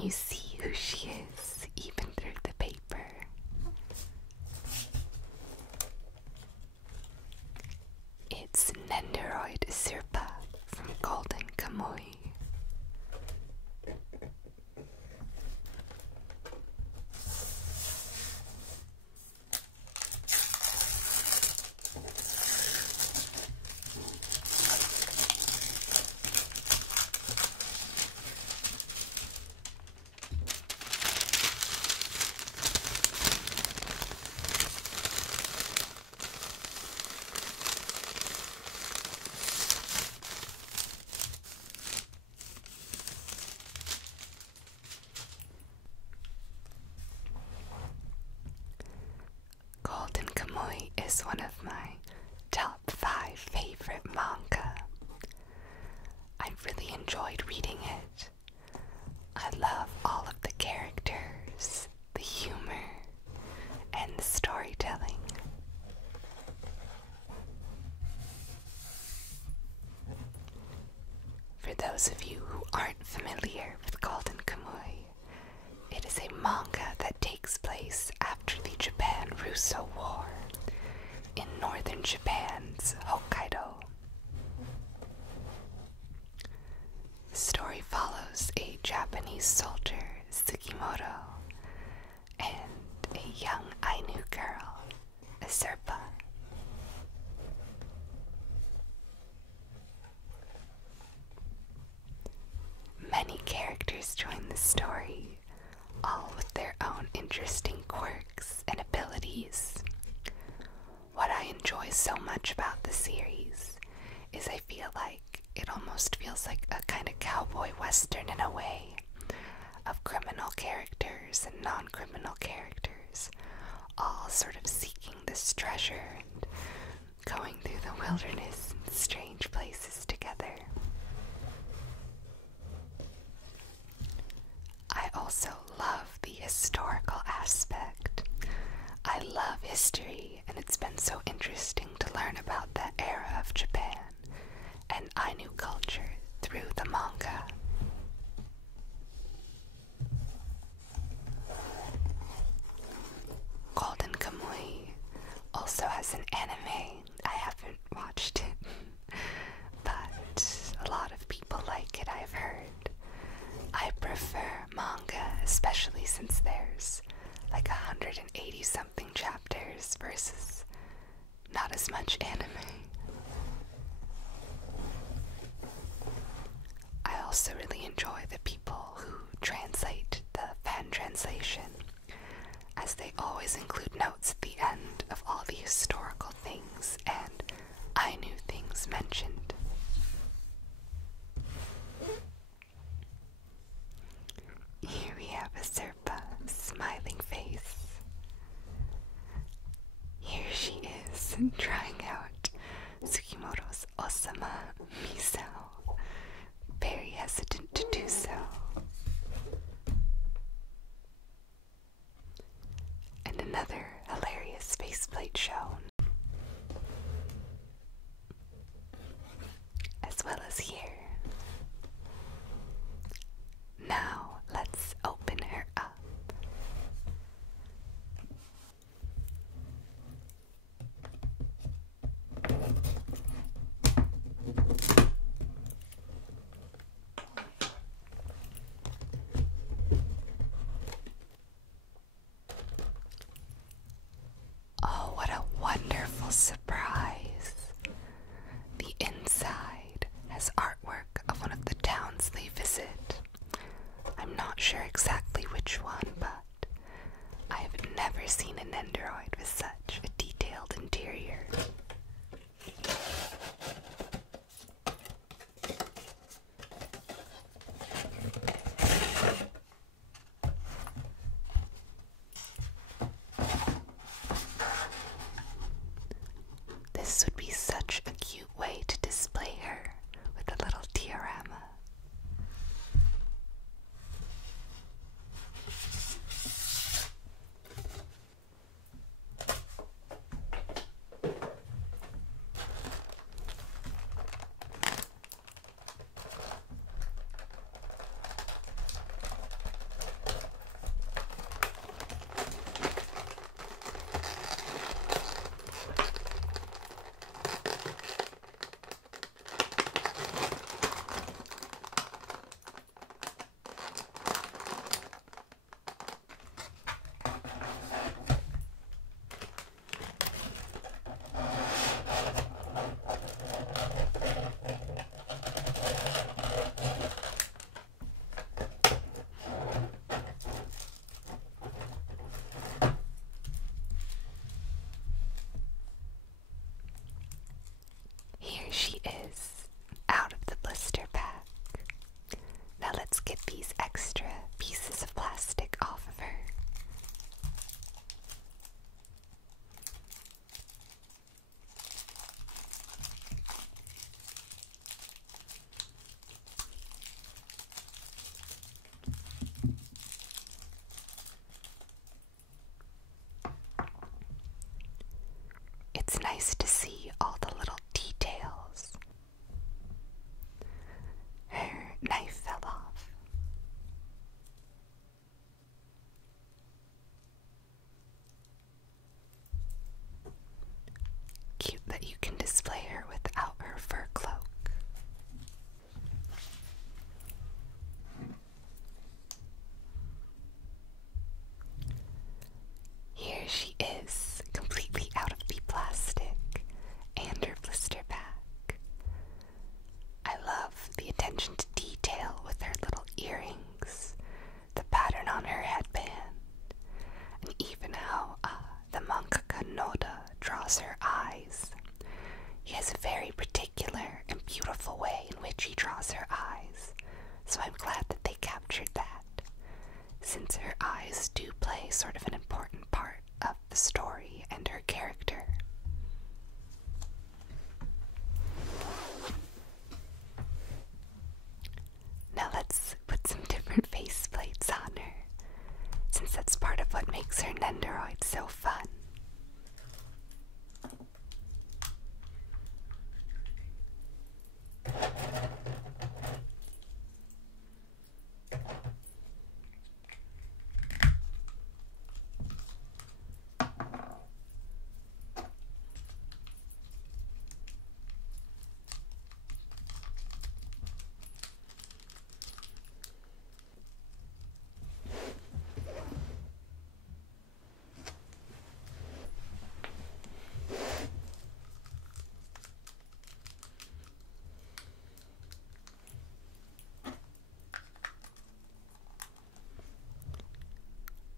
you see who she is, even through the paper. It's Nendoroid Sirpa from Golden Kamuy. Golden Kamuy is one of my top 5 favorite manga. I've really enjoyed reading it. I love all of the characters, the humor, and the storytelling. For those of you who aren't familiar with Golden Kamuy, it is a manga that takes place after the Japan-Russo War in northern Japan's Hokkaido. The story follows a Japanese soldier, Sugimoto, and a young Ainu girl, Asurpa. Many characters join the story, all with their own interesting quirks and abilities. What I enjoy so much about the series is I feel like it almost feels like a kind of cowboy western in a way, of criminal characters and non-criminal characters, all sort of seeking this treasure and going through the wilderness and strange places together. I also love the historical aspect. I love history, and it's been so interesting to learn about that era of Japan and Ainu culture through the manga. Golden Kamuy also has an anime. I haven't watched it, but a lot of people like it, I've heard. I prefer manga, especially since there's like 180 something chapters versus not as much anime. I also really enjoy the people who translate the fan translation, as they always include notes at the end of all the historical things and Ainu things mentioned. Here we have Asurpa, smiling face. Here she is, trying out Sugimoto's Osama Misao, very hesitant to do so. And another hilarious faceplate shown, as well as here. Now let's open her up. Oh, what a wonderful surprise. The inside has artwork of one of the towns they visit. I'm not sure exactly which one, but I have never seen an Nendoroid with such a detailed interior. it's nice to see all the little details. Her knife fell off. Cute that you can display her without her fur cloak. Here she is, completely out of the plastic and her blister pack. I love the attention to detail with her little earrings, the pattern on her headband, and even how the mangaka Noda draws her eyes. He has a very particular and beautiful way in which he draws her eyes, so I'm glad that they captured that, since her eyes do play sort of an important part of the story and her character. Now let's put some different face plates on her, since that's part of what makes her Nendoroid so fun.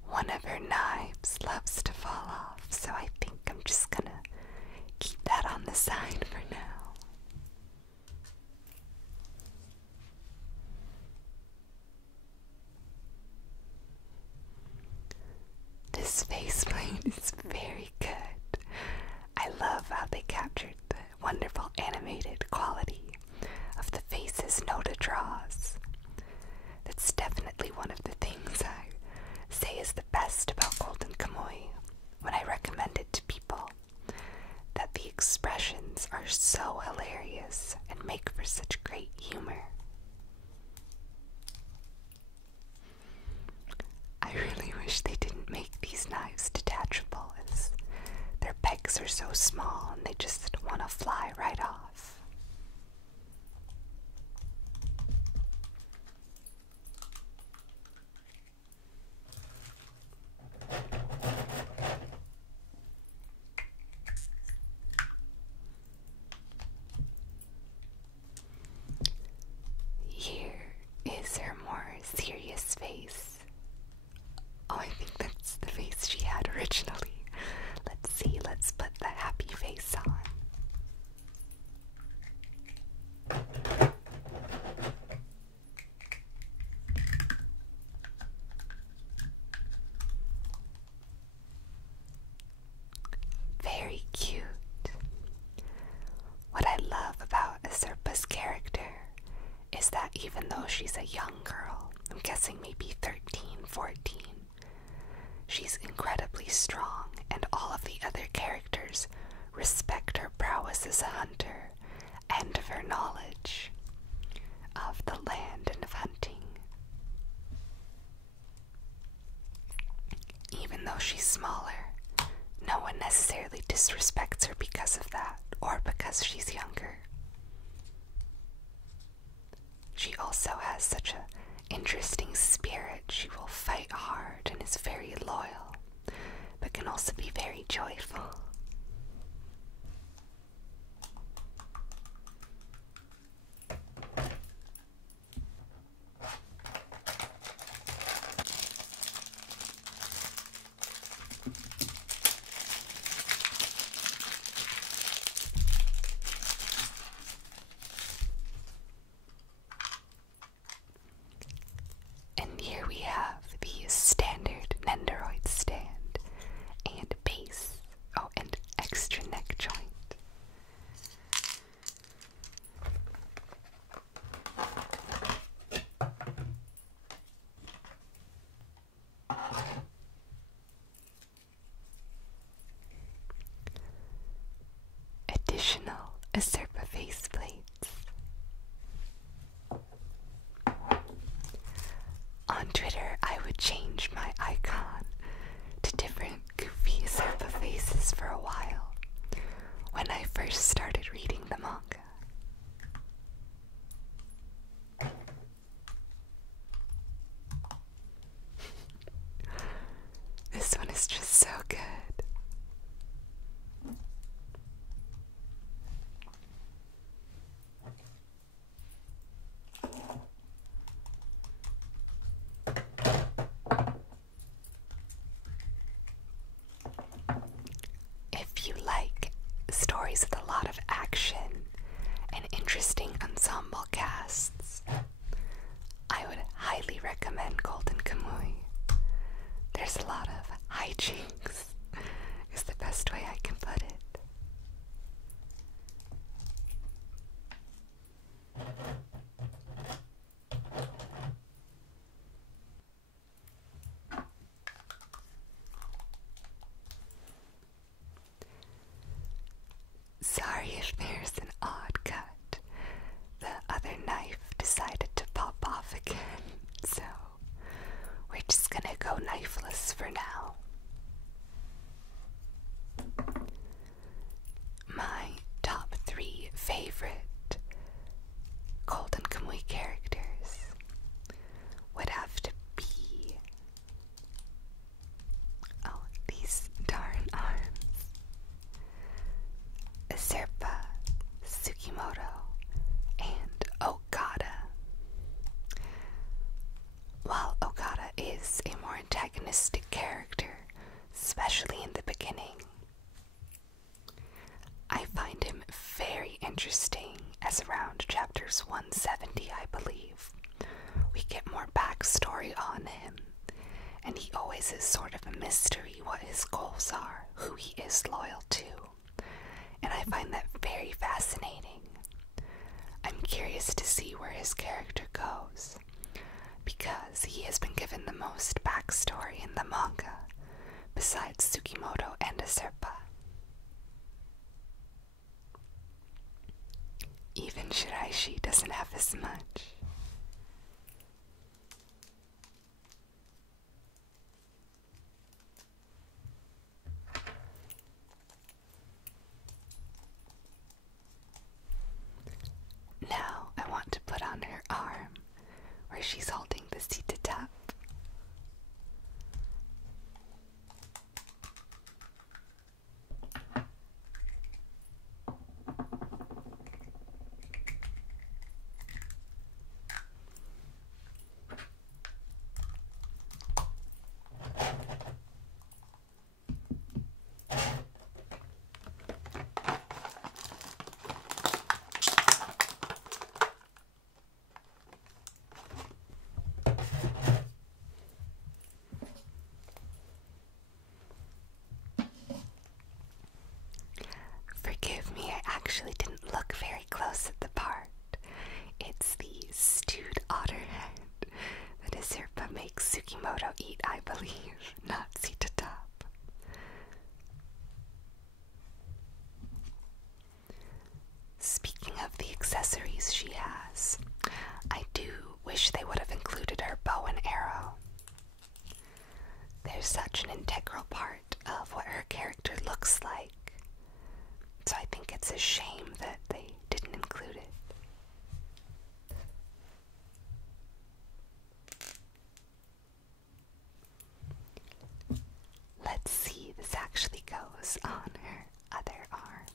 One of her knives loves to fall off, so I think I'm just gonna keep that on the side for now. This faceplate is very good. I love how they captured the wonderful animated quality of the faces Noda draws. That's definitely one of the things I say is the best about Golden Kamuy when I recommend it to people, that the expressions are so hilarious and make for such great humor. I really wish they didn't make these knives detachable, as their pegs are so small and they just want to fly right off. Here is her more serious face. Oh, I think that's the face she had originally. Let's see, let's put the happy face on. Very cute. What I love about Asurpa's character is that even though she's a young girl, I'm guessing maybe 13, 14, she's incredibly strong, and all of the other characters respect her prowess as a hunter and of her knowledge of the land and of hunting. Even though she's smaller, no one necessarily disrespects her because of that, or because she's younger. She also has such an interesting spirit. She will fight hard and is very loyal, but can also be very joyful. And here we have the standard Nendoroid stand and base. Oh, and Acerpa faceplates. On Twitter, I would change my icon to different goofy Acerpa faces for a while when I first started reading the manga. This one is just so good. If you like stories with a lot of action and interesting ensemble casts, I would highly recommend Golden Kamuy. There's a lot of hijinks, is the best way I can put it. Sorry if there's an odd cut. The other knife decided to pop off again, so we're just gonna go knifeless for now. My top 3 favorite Golden Kamuy characters would have to be, oh, these darn arms, Acerpa, Tsukimoto, and Okada. While Okada is a more antagonistic character, especially in the beginning, I find him very interesting as around chapters 170, I believe, we get more backstory on him, and he always is sort of a mystery what his goals are, who he is loyal to, and I find that very fascinating. I'm curious to see where his character goes, because he has been given the most backstory in the manga, besides Tsukimoto and Acerpa. Even Shiraishi doesn't have as much. Now I want to put on her arm where she's holding the Sita tap. Forgive me, I actually didn't look very close at the part. It's the stewed otter head that Acerpa makes Tsukimoto eat, I believe, not Sita top. Speaking of the accessories she has, I do wish they would have included her bow and arrow. They're such an integral part of what her character looks like. So I think it's a shame that they didn't include it. Let's see, this actually goes on her other arm.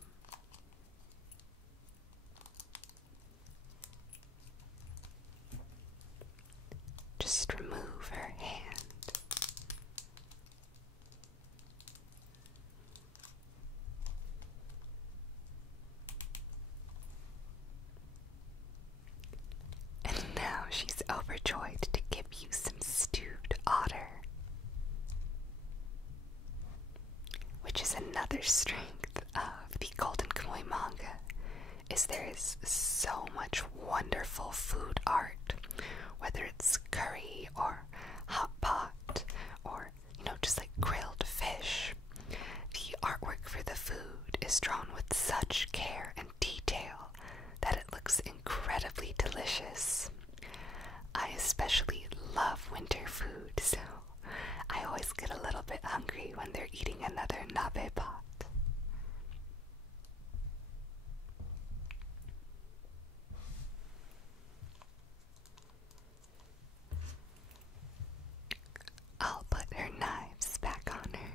Just remove her hand. And now she's overjoyed to give you some stewed otter. Which is another strength of the Golden Kamuy manga, is there is so much wonderful food art, whether it's curry or hot pot or, just like grilled fish. The artwork for the food is drawn with such care and detail when they're eating another nabe pot. I'll put her knives back on her.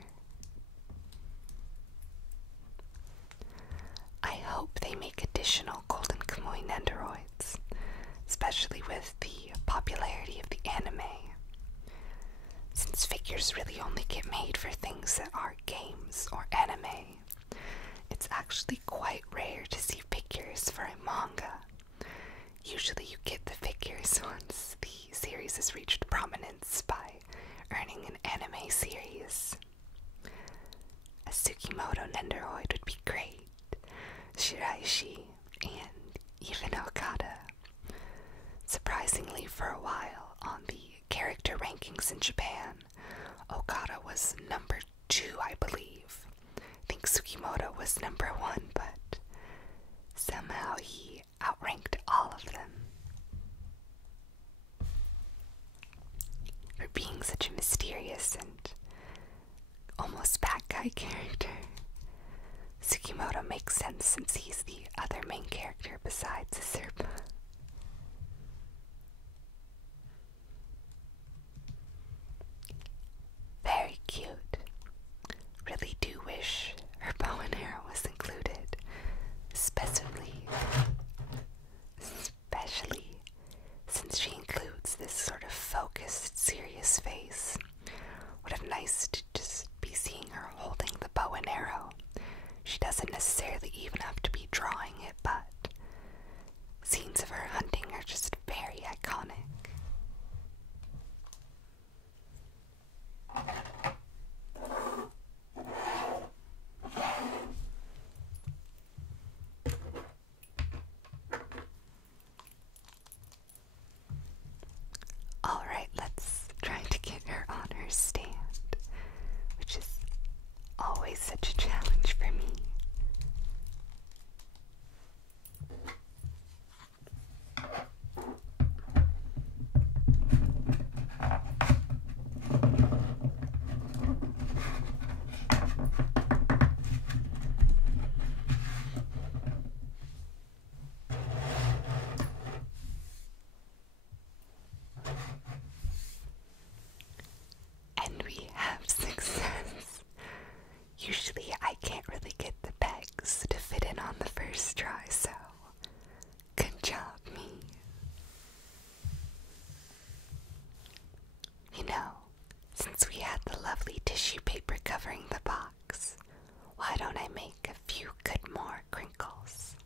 I hope they make additional Golden Kamuy Nendoroids, especially with the popularity of the anime. Since figures really only get made for things that are games or anime, it's actually quite rare to see figures for a manga. Usually you get the figures once the series has reached prominence by earning an anime series. A Tsukimoto Nendoroid would be great, Shiraishi, and even Okada. Surprisingly, for a while on the character rankings in Japan, Okada was number 2, I believe. I think Tsukimoto was number 1, but somehow he outranked all of them. For being such a mysterious and almost bad guy character, Tsukimoto makes sense since he's the other main character besides Zerpa. Very cute. Really do wish her bow and arrow was included, especially since she includes this sort of focused, serious face. Would have nice to just be seeing her holding the bow and arrow. She doesn't necessarily even have to be drawing it, but scenes of her hunting are just very iconic. Alright, let's try to get her on her stand, which is always such a challenge for me. And we have success. Usually I can't really get the pegs to fit in on the first try, so good job, me. You know, since we had the lovely tissue paper covering the box, why don't I make a few good more crinkles?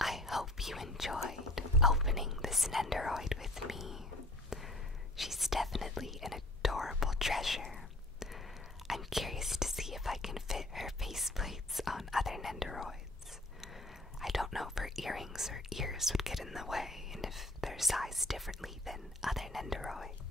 I hope you enjoyed opening this Nendoroid with me. She's definitely an adorable treasure. I'm curious to see if I can fit her faceplates on other Nendoroids. I don't know if her earrings or ears would get in the way, and if they're sized differently than other Nendoroids.